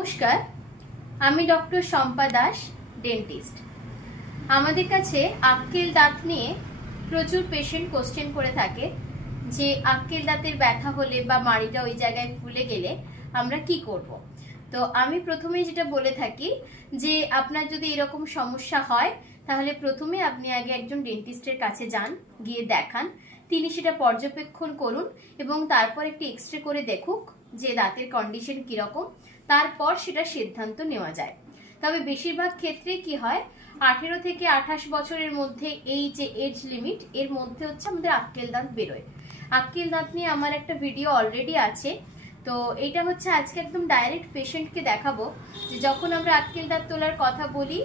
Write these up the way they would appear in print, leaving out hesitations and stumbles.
নমস্কার, আমি doctor Shampa Das, dentist. আমাদের কাছে আক্কেল দাঁত নিয়ে প্রচুর পেশেন্ট কোশ্চেন করে থাকে যে আক্কেল দাঁতের ব্যথা হলে বা মাড়িটা ওই জায়গায় ফুলে গেলে আমরা কি করব। তো আমি প্রথমেই যেটা বলে থাকি যে আপনার যদি এরকম সমস্যা হয় তাহলে প্রথমে আপনি আগে একজন ডেন্টিস্টের কাছে যান, গিয়ে দেখান, তিনি সেটা পর্যবেক্ষণ করুন এবং তারপর একটি এক্সরে করে দেখুক যে দাঁতের কন্ডিশন কিরকম, তারপর সেটা সিদ্ধান্ত নেওয়া যায়। তবে বেশিরভাগ ক্ষেত্রে কি হয়, 18 থেকে 28 বছরের মধ্যে এই যে এজ লিমিট, এর মধ্যে হচ্ছে আমাদের আক্কেল দাঁত বেরোয়। আক্কেল দাঁত নিয়ে আমার একটা ভিডিও অলরেডি আছে, তো এটা হচ্ছে আজকে একদম ডাইরেক্ট পেশেন্টকে দেখাবো যে যখন আমরা আক্কেল দাঁত তোলার কথা বলি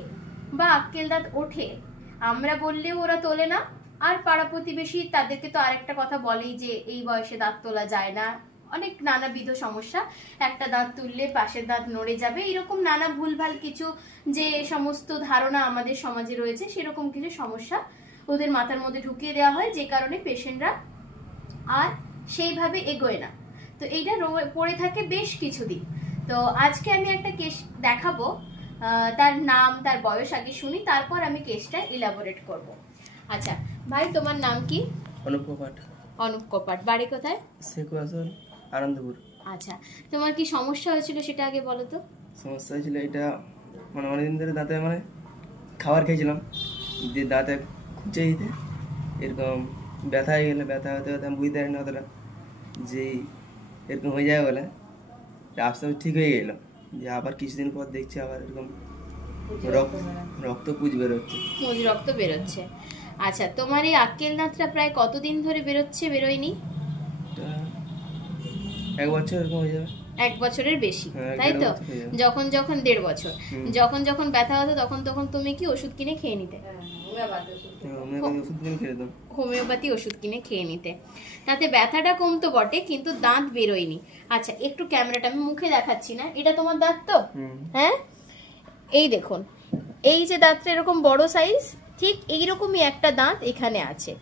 বা আক্কেল দাঁত ওঠে, আমরা বললেও ওরা তোলে না, আর পাড়া প্রতিবেশী তাদেরকে তো আরেকটা কথা বলেই যে এই বয়সে দাঁত তোলা যায় না, অনেক নানাবিধ সমস্যা, একটা দাঁত তুললে পাশের দাঁত নড়ে যাবে, এরকম নানা ভুলভাল কিছু যে সমস্ত ধারণা আমাদের সমাজে রয়েছে, সেরকম কিছু সমস্যা ওদের মাথার মধ্যে ঢুকিয়ে দেওয়া হয়, যে কারণে পেশেন্টরা আর সেইভাবে এগোয় না। তো এইটা পড়ে থাকে বেশ কিছুদিন। তো আজকে আমি একটা কেস দেখাবো, তার নাম তার বয়স আগে শুনি, তারপর আমি কেসটা ইলাবোরেট করব। আচ্ছা ভাই, তোমার নাম কি? অনুপ কোপাট। অনুপ কোপাট, বাড়ি কোথায়? শেখুয়াশল, আনন্দপুর। আচ্ছা, তোমার কি সমস্যা হয়েছিল সেটা আগে বলো তো। সমস্যা হয়েছিল এটা অনেকদিন ধরে দাঁতে খাবার খেয়েছিলাম, দিয়ে দাঁতে খুঁজে দিতে এরকম ব্যথা হয়ে গেলে, ব্যথা হতে হতে আমি বুঝতে পারি না অতটা যে এরকম হয়ে যায় বলে, আস্তে আস্তে ঠিক হয়ে গেল। যে আবার কিছুদিন পর দেখছি আবার এরকম রক্ত পুঁজ বেরোচ্ছে, রক্ত বেরোচ্ছে। আচ্ছা, তোমার এই আক্কেল দাঁতটা প্রায় কতদিন ধরে বেরোচ্ছে, বেরোয়নি? 1 বছর এরকম হয়ে যাবে। 1 বছরের বেশি, তাই তো? যখন 1.5 বছর যখন ব্যথা হতো তখন তুমি কি ওষুধ কিনে খেয়ে নিতে? হোমিওপ্যাথি ওষুধ কিনে খেয়ে নিতে, তাতে ব্যথাটা কমতো বটে, কিন্তু দাঁত বেরোয়নি। আচ্ছা, একটু ক্যামেরাটা আমি মুখে দেখাচ্ছি না, এটা তোমার দাঁত তো? হ্যাঁ, এই দেখুন, এই যে দাঁতটা এরকম বড় সাইজ, ঠিক এইরকমই একটা দাঁত এখানে আছে।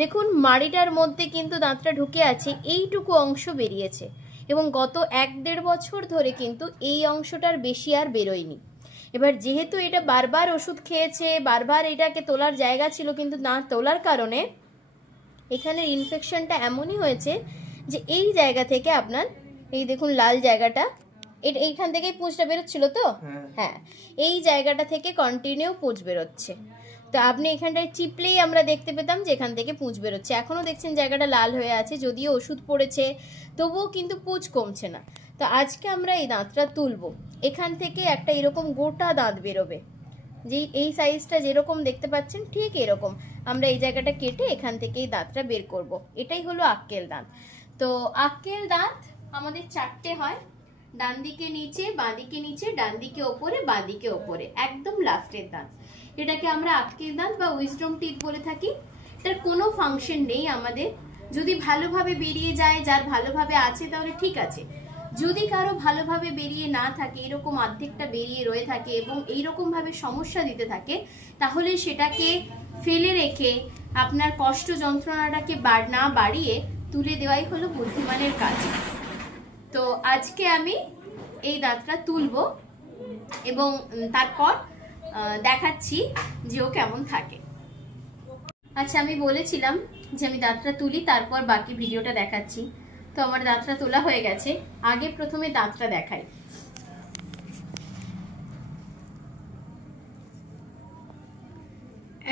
দেখুন মাড়িটার মধ্যে কিন্তু দাঁতটা ঢুকে আছে, এইটুকু অংশ বেরিয়েছে, এবং গত 1-1.5 বছর ধরে কিন্তু এই অংশটার বেশি আর বেরোয়নি। এবার যেহেতু এটা বারবার ওষুধ খেয়েছে, বারবার এটাকে তোলার জায়গা ছিল, কিন্তু না তোলার কারণে এখানের ইনফেকশনটা এমনই হয়েছে যে এই জায়গা থেকে আপনার এই দেখুন লাল জায়গাটা, এইখান থেকেই পুঁজটা বেরোচ্ছিল তো, হ্যাঁ, এই জায়গাটা থেকে কন্টিনিউ পুঁজ বেরোচ্ছে। তো আপনি এখানটায় চিপলেই আমরা দেখতে পেতাম যে এখান থেকে পুঁজ বেরোচ্ছে। এখনো দেখছেন জায়গাটা লাল হয়ে আছে, যদিও ওষুধ পড়েছে তবুও কিন্তু পুঁজ কমছে না। তো আজকে আমরা এই দাঁতটা তুলবো, এখান থেকে একটা এরকম গোটা দাঁত বেরোবে, যে এই সাইজটা যেরকম দেখতে পাচ্ছেন ঠিক এরকম। আমরা এই জায়গাটা কেটে এখান থেকে এই দাঁতটা বের করব। এটাই হলো আক্কেল দাঁত। তো আক্কেল দাঁত আমাদের 4টে হয়, ডান দিকে নিচে, বাঁ দিকে নিচে, ডান দিকে ওপরে, বাঁ দিকে ওপরে, একদম লাস্টের দাঁত। এটাকে আমরা আক্কেল দাঁত বা উইজডম টিথ বলে থাকি। এটার কোনো ফাংশন নেই আমাদের, যদি ভালোভাবে বেরিয়ে যায়, যার ভালোভাবে আছে তাহলে ঠিক আছে। যদি কারো ভালোভাবে বেরিয়ে না থাকে, এরকম অর্ধেকটা বেরিয়ে রয়ে থাকে এবং এইরকম ভাবে সমস্যা দিতে থাকে, তাহলে সেটাকে ফেলে রেখে আপনার কষ্ট যন্ত্রণাটাকে না বাড়িয়ে তুলে দেওয়াই হলো বুদ্ধিমানের কাজ। তো আজকে আমি এই দাঁতটা তুলবো এবং তারপর দেখাচ্ছি যে ও কেমন থাকে। আচ্ছা, আমি বলেছিলাম যে আমি দাঁতটা তুলি, তারপর বাকি ভিডিওটা দেখাচ্ছি। তো আমার দাঁতটা তোলা হয়ে গেছে, আগে প্রথমে দাঁতটা দেখাই।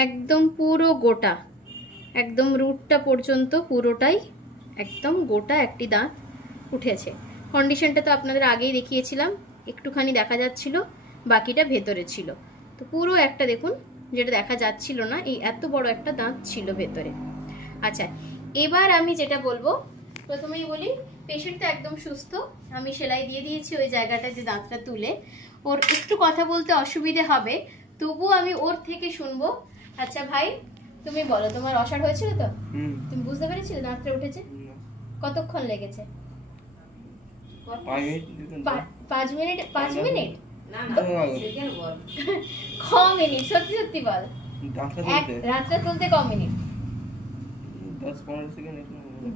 একদম পুরো গোটা, একদম রুটটা পর্যন্ত পুরোটাই একদম গোটা একটি দাঁত উঠেছে। কন্ডিশনটা তো আপনাদের আগেই দেখিয়েছিলাম, একটুখানি দেখা যাচ্ছিল, বাকিটা ভেতরে ছিল। তো পুরো একটা দেখুন, যেটা দেখা যাচ্ছিল না, এই এত বড় একটা দাঁত ছিল ভেতরে। আচ্ছা, এবার আমি যেটা বলবো, প্রথমেই বলি পেশেন্ট তো একদম সুস্থ, আমি সেলাই দিয়ে দিয়েছি ওই জায়গাটা যে দাঁতটা তুলে। ওর একটু কথা বলতে অসুবিধে হবে, তবু আমি ওর থেকে শুনবো। আচ্ছা ভাই, তুমি বলো, তোমার অসাড় হয়েছিল তো? তুমি বুঝতে পেরেছিলে দাঁতটা উঠেছে? কতক্ষণ লেগেছে? 5 মিনিট? 5 মিনিট না, ক মিনিট? সত্যি সত্যি বল, রাতটা তুলতে ক মিনিট?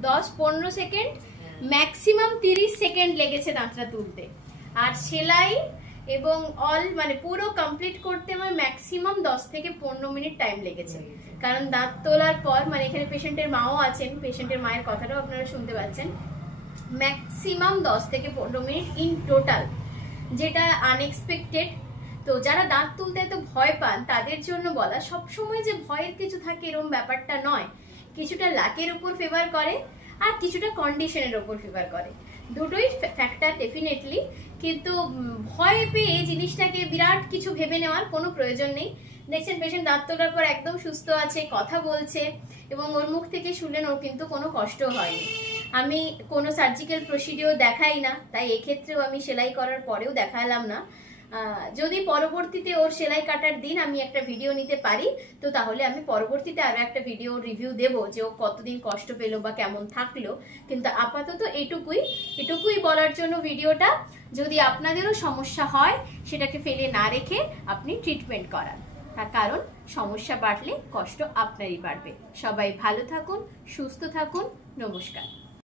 10-15 সেকেন্ড, ম্যাক্সিমাম 30 সেকেন্ড লেগেছে দাঁতটা তুলতে। আর সেলাই এবং অল মানে পুরো কমপ্লিট করতে আমার ম্যাক্সিমাম 10 থেকে 15 মিনিট টাইম লেগেছে। কারণ দাঁত তোলার পর মানে এখানে পেশেন্টের মাও আছেন, পেশেন্টের মায়ের কথাটাও আপনারা শুনতে পাচ্ছেন, ম্যাক্সিমাম 10 থেকে 15 মিনিট ইন টোটাল, যেটা আনএক্সপেক্টেড। তো যারা দাঁত তুলতে এত ভয় পান তাদের জন্য বলা, সবসময় যে ভয়ের কিছু থাকে এরকম ব্যাপারটা নয়। কিছুটা লাকের উপর ফেভার করে আর কিছুটা কন্ডিশনের উপর ফেভার করে, দুটোই ফ্যাক্টর ডেফিনেটলি। কিন্তু ভয় পেয়ে জিনিসটাকে বিরাট কিছু ভেবে নেওয়ার কোনো প্রয়োজন নেই। দেখছেন পেশেন্ট দাঁত তোলার পর একদম সুস্থ আছে, কথা বলছে, এবং ওর মুখ থেকে শুনলেন ওর কিন্তু কোনো কষ্ট হয়নি। আমি কোনো সার্জিক্যাল প্রসিডিওর দেখাই না, তাই এক্ষেত্রেও আমি সেলাই করার পরেও দেখালাম না। যদি পরবর্তীতে ওর সেলাই কাটার দিন আমি একটা ভিডিও নিতে পারি, তো তাহলে আমি পরবর্তীতে আরো একটা ভিডিও রিভিউ দেব যে ও কতদিন কষ্ট পেলো বা কেমন থাকলো। কিন্তু আপাতত এটুকুই বলার জন্য ভিডিওটা, যদি আপনাদেরও সমস্যা হয় সেটাকে ফেলে না রেখে আপনি ট্রিটমেন্ট করান, তার কারণ সমস্যা বাড়লে কষ্ট আপনারই বাড়বে। সবাই ভালো থাকুন, সুস্থ থাকুন, নমস্কার।